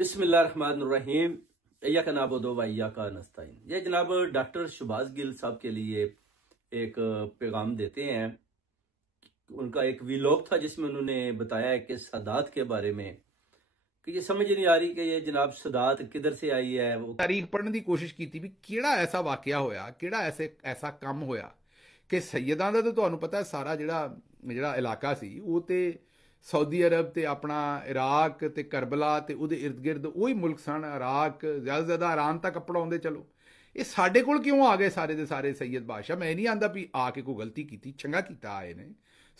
बिस्मिल्लाहिर्रहमानिर्रहीम। या का नाबुदु व इय्या का नस्तईन। ये जनाब डॉक्टर शहबाज गिल साहब के लिए एक पैगाम देते हैं। उनका एक वीलॉग था जिसमें उन्होंने बताया है कि सदात के बारे में कि ये समझ नहीं आ रही कि ये जनाब सदात किधर से आई है। वो तारीख पढ़ने की कोशिश की भी किहड़ा ऐसा वाकया होया, किहड़ा ऐसा काम होया कि सैयदां दा ते तुहानूं पता है सारा जिहड़ा इलाका सी वो ते सऊदी अरब ते अपना इराक ते करबला ते उहदे इर्द गिर्द वही मुल्क सन। इराक ज़्यादा से ज़्यादा ईरान तक पढ़ाउंदे। चलो ये साडे कोल क्यों आ गए सारे दे सारे सैयद बादशाह? मैं नहीं आंदा भी आके कोई गलती की, चंगा कीता आए ने,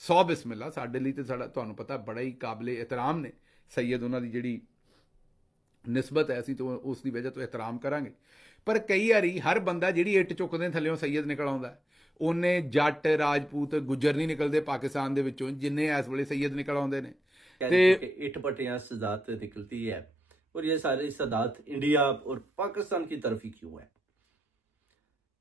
100 बिस्मिल्ला। साडे लई ते साडा तुहानूं पता बड़ा ही काबिले एहतराम ने सैयद, उन्हां दी जिहड़ी निस्बत है असीं तो उसकी वजह तो एहतराम करांगे। पर कई बारी हर बंदा जिहड़ी इट चुकदे थल्लेओं सैयद निकल आउंदा, उन्ने जट राजपूत गुज्जर नहीं निकलते पाकिस्तान दे विचों जिन्ने इस वेले सैयद निकल आउंदे ने। ते इट पटियां सदात निकलती है और ये सारी सदात इंडिया और पाकिस्तान की तरफ ही क्यों है?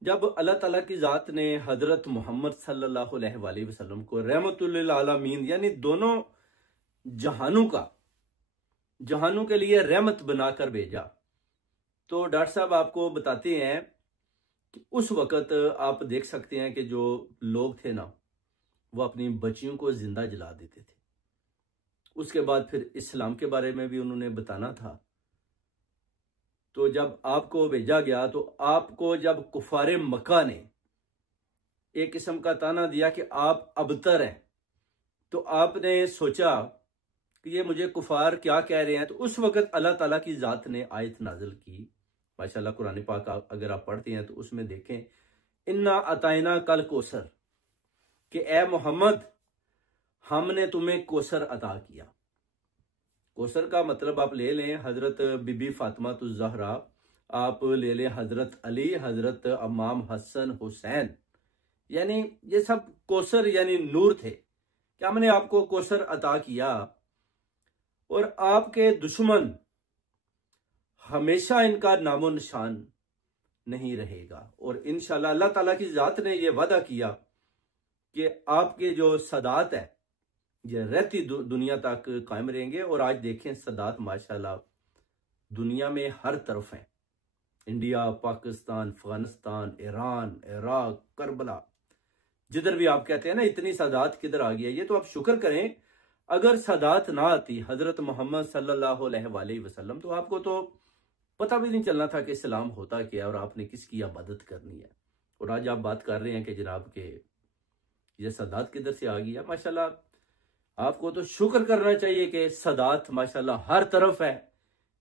जब अल्लाह ताला की जात ने हजरत मोहम्मद सल्लल्लाहु अलैहि वसल्लम को रहमतुल लिल आलमीन यानी दोनों जहानों के लिए रहमत बनाकर भेजा, तो डॉक्टर साहब आपको बताते हैं कि उस वक़्त आप देख सकते हैं कि जो लोग थे ना, वो अपनी बच्चियों को जिंदा जला देते थे। उसके बाद फिर इस्लाम के बारे में भी उन्होंने बताना था। तो जब आपको भेजा गया तो आपको जब कुफारे मक्का ने एक किस्म का ताना दिया कि आप अबतर हैं, तो आपने सोचा कि ये मुझे कुफार क्या कह रहे हैं। तो उस वक़्त अल्लाह ताला की ज़ात ने आयत नाजिल की। माशाल्लाह कुरान पाक अगर आप पढ़ते हैं तो उसमें देखें, इन्ना अताइना कल कोसर, कि ए मोहम्मद हमने तुम्हें कोसर अता किया। कोसर का मतलब आप ले लें हजरत बीबी फातिमा तुज ज़हरा, आप ले लें हजरत अली, हजरत इमाम हसन हुसैन, यानी ये सब कोसर यानी नूर थे कि हमने आपको कोसर अता किया। और आपके दुश्मन हमेशा इनका नामो निशान नहीं रहेगा। और इंशाल्लाह अल्लाह ताला की जात ने यह वादा किया कि आपके जो सदात है ये रहती दुनिया तक कायम रहेंगे। और आज देखें सदात माशाल्लाह दुनिया में हर तरफ हैं। India, Pakistan, Afghanistan, Iran, Iraq, Karbala, जिधर भी आप कहते हैं ना इतनी सदात किधर आ गया। ये तो आप शुक्र करें, अगर सदात ना आती हजरत मोहम्मद सल्लल्लाहु अलैहि वसल्लम तो आपको तो पता भी नहीं चलना था कि इस्लाम होता क्या और आपने किसकी इबादत करनी है। और आज आप बात कर रहे हैं कि जनाब के ये सदात किधर से आ गया। माशाल्लाह आपको तो शुक्र करना चाहिए कि सदात माशाल्लाह हर तरफ है।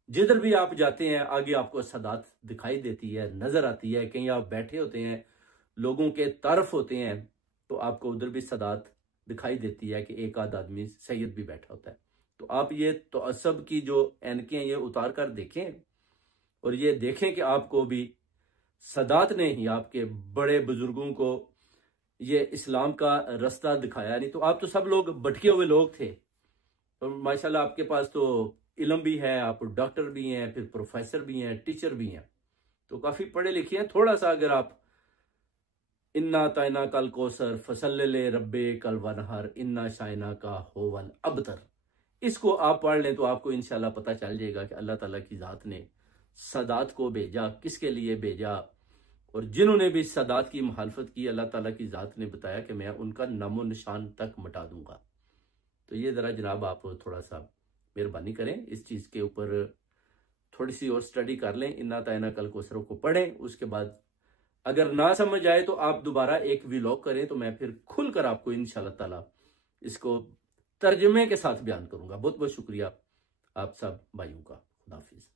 जिधर भी आप जाते हैं आगे आपको सदात दिखाई देती है, नजर आती है। कहीं आप बैठे होते हैं, लोगों के तरफ होते हैं, तो आपको उधर भी सदात दिखाई देती है कि एक आध आदमी सैयद भी बैठा होता है। तो आप ये तो असब की जो एनकें ये उतार कर देखें और ये देखें कि आपको भी सदात ने ही आपके बड़े बुजुर्गों को ये इस्लाम का रास्ता दिखाया। नहीं तो आप तो सब लोग भटके हुए लोग थे, और माशाल्लाह आपके पास तो इल्म भी है, आप डॉक्टर भी हैं, फिर प्रोफेसर भी हैं, टीचर भी हैं, तो काफी पढ़े लिखे हैं। थोड़ा सा अगर आप इन्ना ताइना कल कोसर फसल्ले रब्बे कल वनहर इन्ना शाइना का होवन अबतर, इसको आप पढ़ लें तो आपको इंशाल्लाह पता चल जाएगा कि अल्लाह ताला की जात ने सदात को भेजा, किसके लिए भेजा। और जिन्होंने भी सदात की मुखालफत की, अल्लाह ताला की जात ने बताया कि मैं उनका नामो निशान तक मिटा दूंगा। तो ये जरा जनाब आप थोड़ा सा मेहरबानी करें, इस चीज के ऊपर थोड़ी सी और स्टडी कर लें, इन्ना ताइना कल कोसरों को पढ़ें। उसके बाद अगर ना समझ आए तो आप दोबारा एक व्लॉग करें, तो मैं फिर खुलकर आपको इंशाल्लाह ताला इसको तर्जुमे के साथ बयान करूंगा। बहुत बहुत शुक्रिया आप सब भाइयों का। खुदा हाफिज।